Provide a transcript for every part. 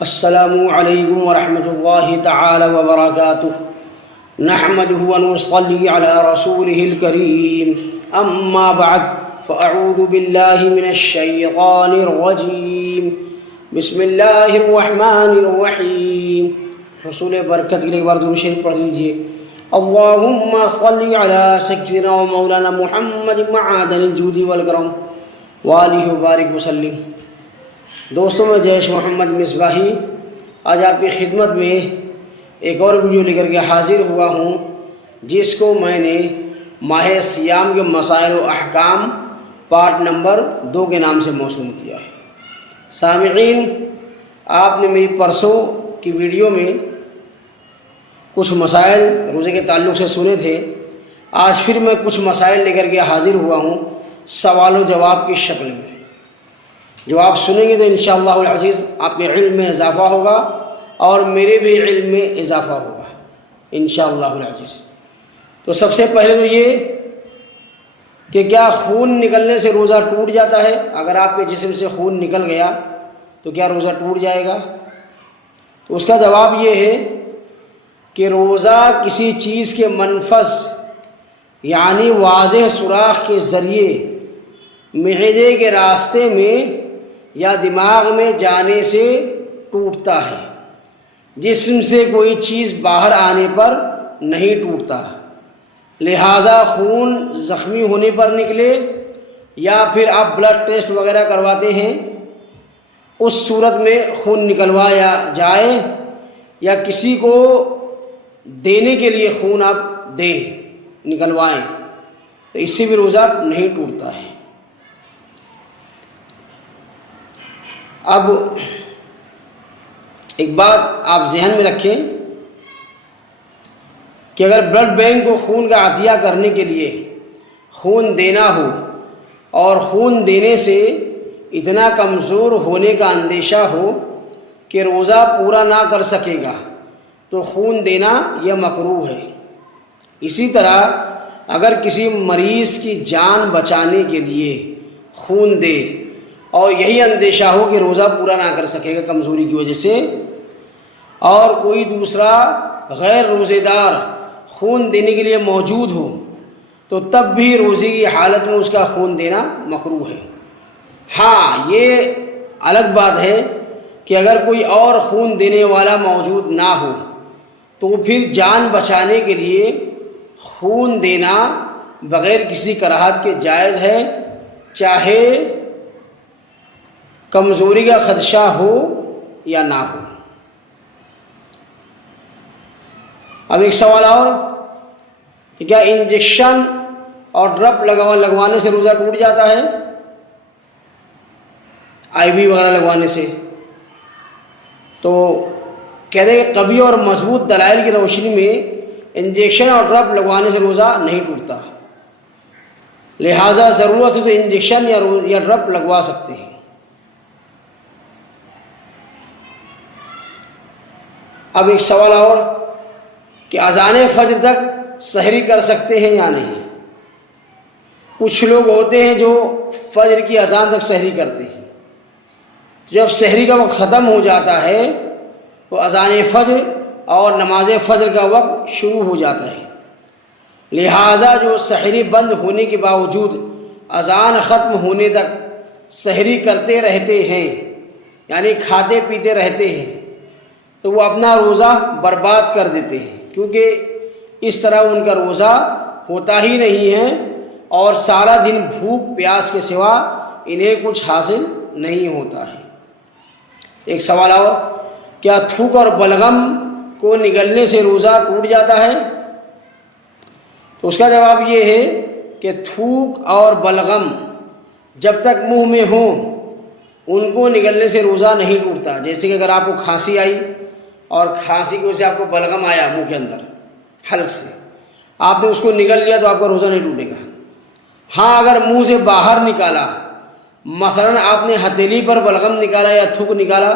السلام علیکم ورحمۃ اللہ تعالی وبرکاتہ نحمده ونصلی علی رسوله الکریم اما بعد فاعوذ باللہ من الشیطان الرجیم بسم اللہ الرحمن الرحیم۔ رسول برکت کے لیے ایک بار درود شریف پڑھ لیجیے۔ اللہم صلی علی سیدنا و مولانا محمد معدن الجود والکرم وآلہ وبارک وسلم۔ دوستوں، میں جیش محمد مصباحی آج آپ کی خدمت میں ایک اور ویڈیو لے کر کے حاضر ہوا ہوں، جس کو میں نے ماہ سیام کے مسائل و احکام پارٹ نمبر 2 کے نام سے موسوم کیا ہے۔ سامعین، آپ نے میری پرسوں کی ویڈیو میں کچھ مسائل روزے کے تعلق سے سنے تھے۔ آج پھر میں کچھ مسائل لے کر کے حاضر ہوا ہوں سوال و جواب کی شکل میں۔ جو آپ سنیں گے تو انشاءاللہ العزیز آپ کے علم میں اضافہ ہوگا اور میرے بھی علم میں اضافہ ہوگا انشاءاللہ العزیز۔ تو سب سے پہلے تو یہ کہ کیا خون نکلنے سے روزہ ٹوٹ جاتا ہے؟ اگر آپ کے جسم سے خون نکل گیا تو کیا روزہ ٹوٹ جائے گا؟ تو اس کا جواب یہ ہے کہ روزہ کسی چیز کے منفذ یعنی واضح سوراخ کے ذریعے معدے کے راستے میں یا دماغ میں جانے سے ٹوٹتا ہے، جسم سے کوئی چیز باہر آنے پر نہیں ٹوٹتا۔ لہٰذا خون زخمی ہونے پر نکلے یا پھر آپ بلڈ ٹیسٹ وغیرہ کرواتے ہیں، اس صورت میں خون نکلوایا جائے یا کسی کو دینے کے لیے خون آپ دیں نکلوائیں تو اس سے بھی روزہ نہیں ٹوٹتا ہے۔ اب ایک بات آپ ذہن میں رکھیں کہ اگر بلڈ بینک کو خون کا عطیہ کرنے کے لیے خون دینا ہو اور خون دینے سے اتنا کمزور ہونے کا اندیشہ ہو کہ روزہ پورا نہ کر سکے گا تو خون دینا یہ مکروہ ہے۔ اسی طرح اگر کسی مریض کی جان بچانے کے لیے خون دے اور یہی اندیشہ ہو کہ روزہ پورا نہ کر سکے گا کمزوری کی وجہ سے، اور کوئی دوسرا غیر روزے دار خون دینے کے لیے موجود ہو تو تب بھی روزے کی حالت میں اس کا خون دینا مکروہ ہے۔ ہاں، یہ الگ بات ہے کہ اگر کوئی اور خون دینے والا موجود نہ ہو تو پھر جان بچانے کے لیے خون دینا بغیر کسی کراہت کے جائز ہے، چاہے کمزوری کا خدشہ ہو یا نہ ہو۔ اب ایک سوال اور کہ کیا انجیکشن اور ڈرپ لگوانے سے روزہ ٹوٹ جاتا ہے؟ آئی وی وغیرہ لگوانے سے؟ تو کہتے ہیں کہ قوی اور مضبوط دلائل کی روشنی میں انجیکشن اور ڈرپ لگوانے سے روزہ نہیں ٹوٹتا، لہٰذا ضرورت ہو تو انجیکشن یا ڈرپ لگوا سکتے ہیں۔ اب ایک سوال اور کہ اذان فجر تک سحری کر سکتے ہیں یا نہیں؟ کچھ لوگ ہوتے ہیں جو فجر کی اذان تک سحری کرتے ہیں، جب سحری کا وقت ختم ہو جاتا ہے تو اذان فجر اور نماز فجر کا وقت شروع ہو جاتا ہے، لہٰذا جو سحری بند ہونے کے باوجود اذان ختم ہونے تک سحری کرتے رہتے ہیں یعنی کھاتے پیتے رہتے ہیں تو وہ اپنا روزہ برباد کر دیتے ہیں، کیونکہ اس طرح ان کا روزہ ہوتا ہی نہیں ہے اور سارا دن بھوک پیاس کے سوا انہیں کچھ حاصل نہیں ہوتا ہے۔ ایک سوال اور، کیا تھوک اور بلغم کو نگلنے سے روزہ ٹوٹ جاتا ہے؟ تو اس کا جواب یہ ہے کہ تھوک اور بلغم جب تک منہ میں ہوں ان کو نگلنے سے روزہ نہیں ٹوٹتا۔ جیسے کہ اگر آپ کو کھانسی آئی اور کھانسی کی وجہ سے آپ کو بلغم آیا منہ کے اندر حلق سے، آپ نے اس کو نگل لیا تو آپ کا روزہ نہیں ٹوٹے گا۔ ہاں، اگر منہ سے باہر نکالا، مثلاً آپ نے ہتھیلی پر بلغم نکالا یا تھوک نکالا،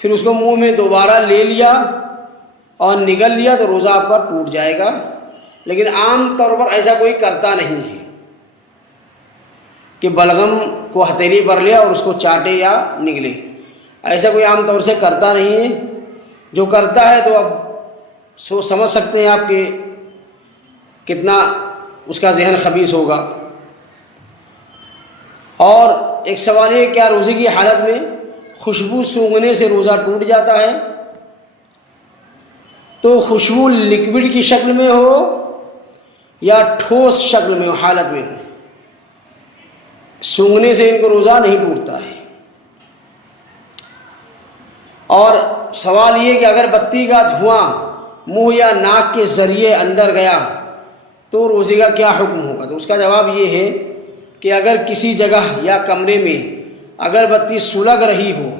پھر اس کو منہ میں دوبارہ لے لیا اور نگل لیا تو روزہ آپ کا ٹوٹ جائے گا، لیکن عام طور پر ایسا کوئی کرتا نہیں ہے کہ بلغم کو ہتھیلی پر لے اور اس کو چاٹے یا نگلے۔ ایسا کوئی عام طور سے کرتا نہیں ہے. جو کرتا ہے تو اب سوچ سمجھ سکتے ہیں آپ کہ کتنا اس کا ذہن خبیث ہوگا. اور ایک سوال یہ، کیا روزے کی حالت میں خوشبو سونگھنے سے روزہ ٹوٹ جاتا ہے؟ تو خوشبو لکوڈ کی شکل میں ہو یا ٹھوس شکل میں ہو، حالت میں ہو، سونگھنے سے ان کو روزہ نہیں ٹوٹتا ہے. اور سوال یہ کہ اگر بتی کا دھواں منہ یا ناک کے ذریعے اندر گیا تو روزے کا کیا حکم ہوگا؟ تو اس کا جواب یہ ہے کہ اگر کسی جگہ یا کمرے میں اگر بتی سلگ رہی ہو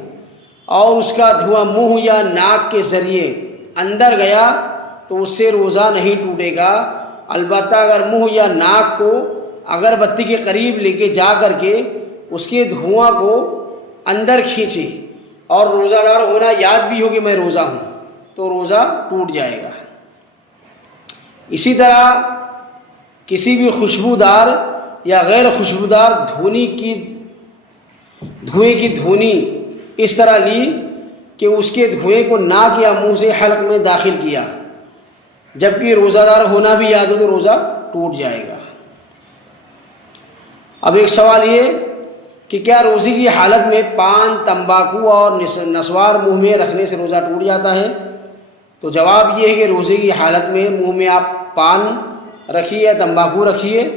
اور اس کا دھواں منہ یا ناک کے ذریعے اندر گیا تو اس سے روزہ نہیں ٹوٹے گا. البتہ اگر منہ یا ناک کو اگر بتی کے قریب لے کے جا کر کے اس کے دھواں کو اندر کھینچے اور روزہ دار ہونا یاد بھی ہو کہ میں روزہ ہوں تو روزہ ٹوٹ جائے گا. اسی طرح کسی بھی خوشبودار یا غیر خوشبودار دھوئیں کی دھونی اس طرح لی کہ اس کے دھوئیں کو ناک یا منہ سے حلق میں داخل کیا جبکہ روزہ دار ہونا بھی یاد ہو تو روزہ ٹوٹ جائے گا. اب ایک سوال یہ کہ کیا روزے کی حالت میں پان، تمباکو اور نسوار منہ میں رکھنے سے روزہ ٹوٹ جاتا ہے؟ تو جواب یہ ہے کہ روزے کی حالت میں منہ میں آپ پان رکھیے یا تمباکو رکھیے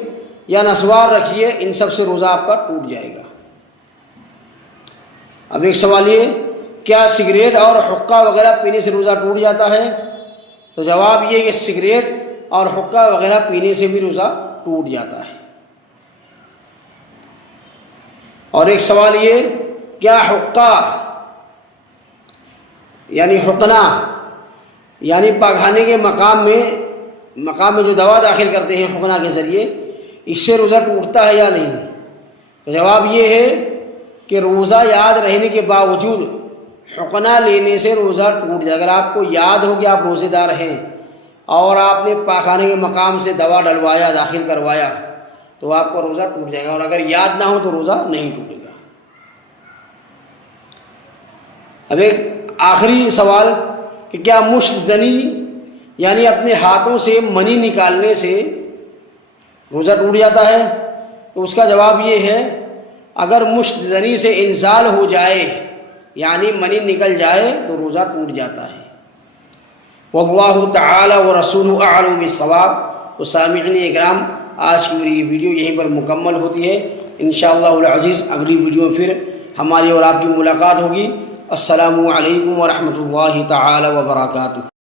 یا نسوار رکھیے، ان سب سے روزہ آپ کا ٹوٹ جائے گا. اب ایک سوال یہ، کیا سگریٹ اور حقہ وغیرہ پینے سے روزہ ٹوٹ جاتا ہے؟ تو جواب یہ کہ سگریٹ اور حقہ وغیرہ پینے سے بھی روزہ ٹوٹ جاتا ہے. اور ایک سوال یہ، کیا حقہ یعنی حقنہ یعنی پاخانے کے مقام میں جو دوا داخل کرتے ہیں حقنہ کے ذریعے، اس سے روزہ ٹوٹتا ہے یا نہیں؟ تو جواب یہ ہے کہ روزہ یاد رہنے کے باوجود حقنہ لینے سے روزہ ٹوٹ جائے. اگر آپ کو یاد ہو کہ آپ روزے دار ہیں اور آپ نے پاخانے کے مقام سے دوا ڈلوایا، داخل کروایا تو آپ کا روزہ ٹوٹ جائے گا، اور اگر یاد نہ ہو تو روزہ نہیں ٹوٹے گا. اب ایک آخری سوال کہ کیا مشت زنی یعنی اپنے ہاتھوں سے منی نکالنے سے روزہ ٹوٹ جاتا ہے؟ تو اس کا جواب یہ ہے، اگر مشت زنی سے انزال ہو جائے یعنی منی نکل جائے تو روزہ ٹوٹ جاتا ہے. واللہ تعالی ورسولہ اعلم بالصواب. تو سامعین اکرام، آج کی میری یہ ویڈیو یہیں پر مکمل ہوتی ہے. انشاءاللہ العزیز اگلی ویڈیو میں پھر ہماری اور آپ کی ملاقات ہوگی. السلام علیکم ورحمۃ اللہ تعالی وبرکاتہ.